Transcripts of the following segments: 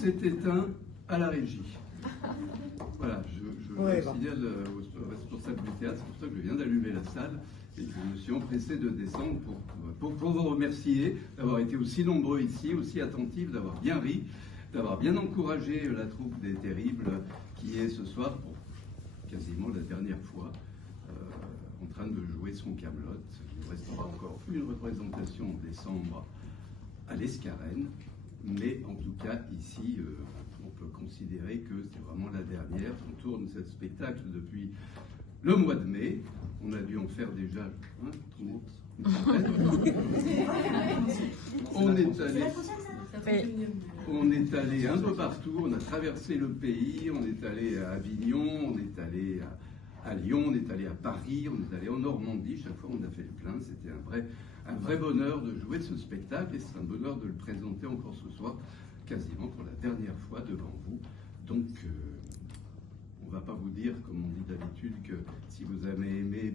s'est éteint à la régie. Voilà, je signale au responsable du théâtre, c'est pour ça que je viens d'allumer la salle et que je me suis empressé de descendre pour vous remercier d'avoir été aussi nombreux ici, aussi attentifs, d'avoir bien ri, d'avoir bien encouragé la troupe des Terribles qui est ce soir, pour quasiment la dernière fois, en train de jouer son Camelot. Il restera encore une représentation en décembre à l'Escarène, mais en tout cas ici, on peut considérer que c'est vraiment la dernière. On tourne ce spectacle depuis le mois de mai. On a dû en faire déjà on est allé un peu partout, on a traversé le pays, on est allé à Avignon, on est allé à Lyon, on est allé à Paris, on est allé en Normandie. Chaque fois on a fait le plein. C'était un vrai bonheur de jouer ce spectacle, et c'est un bonheur de le présenter encore ce soir, quasiment pour la dernière fois devant vous. Donc on ne va pas vous dire, comme on dit d'habitude, que si vous avez aimé,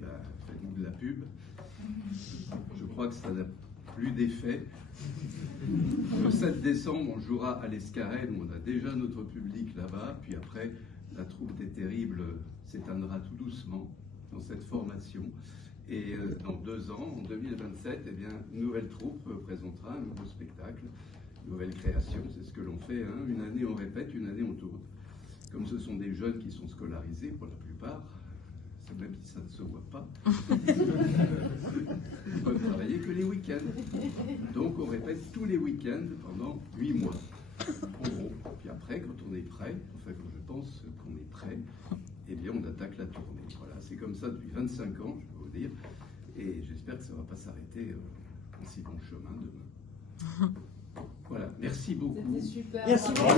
faites-nous de la pub. Je crois que ça n'a plus d'effet. Le 7 décembre, on jouera à l'Escarène, où on a déjà notre public là-bas, puis après, la troupe des Terribles s'éteindra tout doucement dans cette formation. Et dans 2 ans, en 2027, eh bien, une nouvelle troupe présentera un nouveau spectacle, une nouvelle création. C'est ce que l'on fait, hein. Une année on répète, une année on tourne. Comme ce sont des jeunes qui sont scolarisés pour la plupart, même si ça ne se voit pas, ils peuvent travailler que les week-ends. Donc on répète tous les week-ends pendant 8 mois. En gros. Puis après, quand on est prêt, enfin quand je pense qu'on est prêt, eh bien on attaque la tournée. Voilà, c'est comme ça depuis 25 ans, je peux vous dire, et j'espère que ça ne va pas s'arrêter en si bon chemin demain. Voilà, merci beaucoup. C'était super. Merci beaucoup.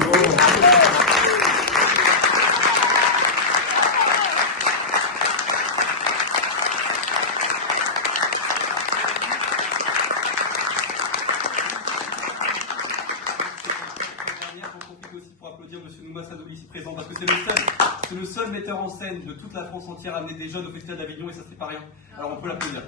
Présent, parce que c'est le seul metteur en scène de toute la France entière à amener des jeunes au Festival d'Avignon, et ça c'est pas rien. Alors on peut l'applaudir.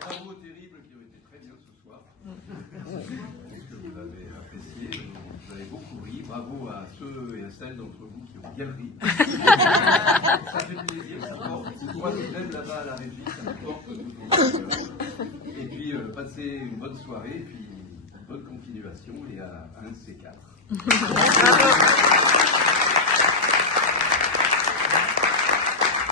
Bravo aux Terribles qui ont été très bien ce soir. Je pense que vous avez apprécié, vous avez beaucoup ri. Bravo à ceux et à celles d'entre vous qui ont bien ri. Ça fait plaisir, ça porte. Moi, même là-bas à la régie, ça me porte tout. Et puis, passez une bonne soirée, et puis une bonne continuation, et à un de ces 4.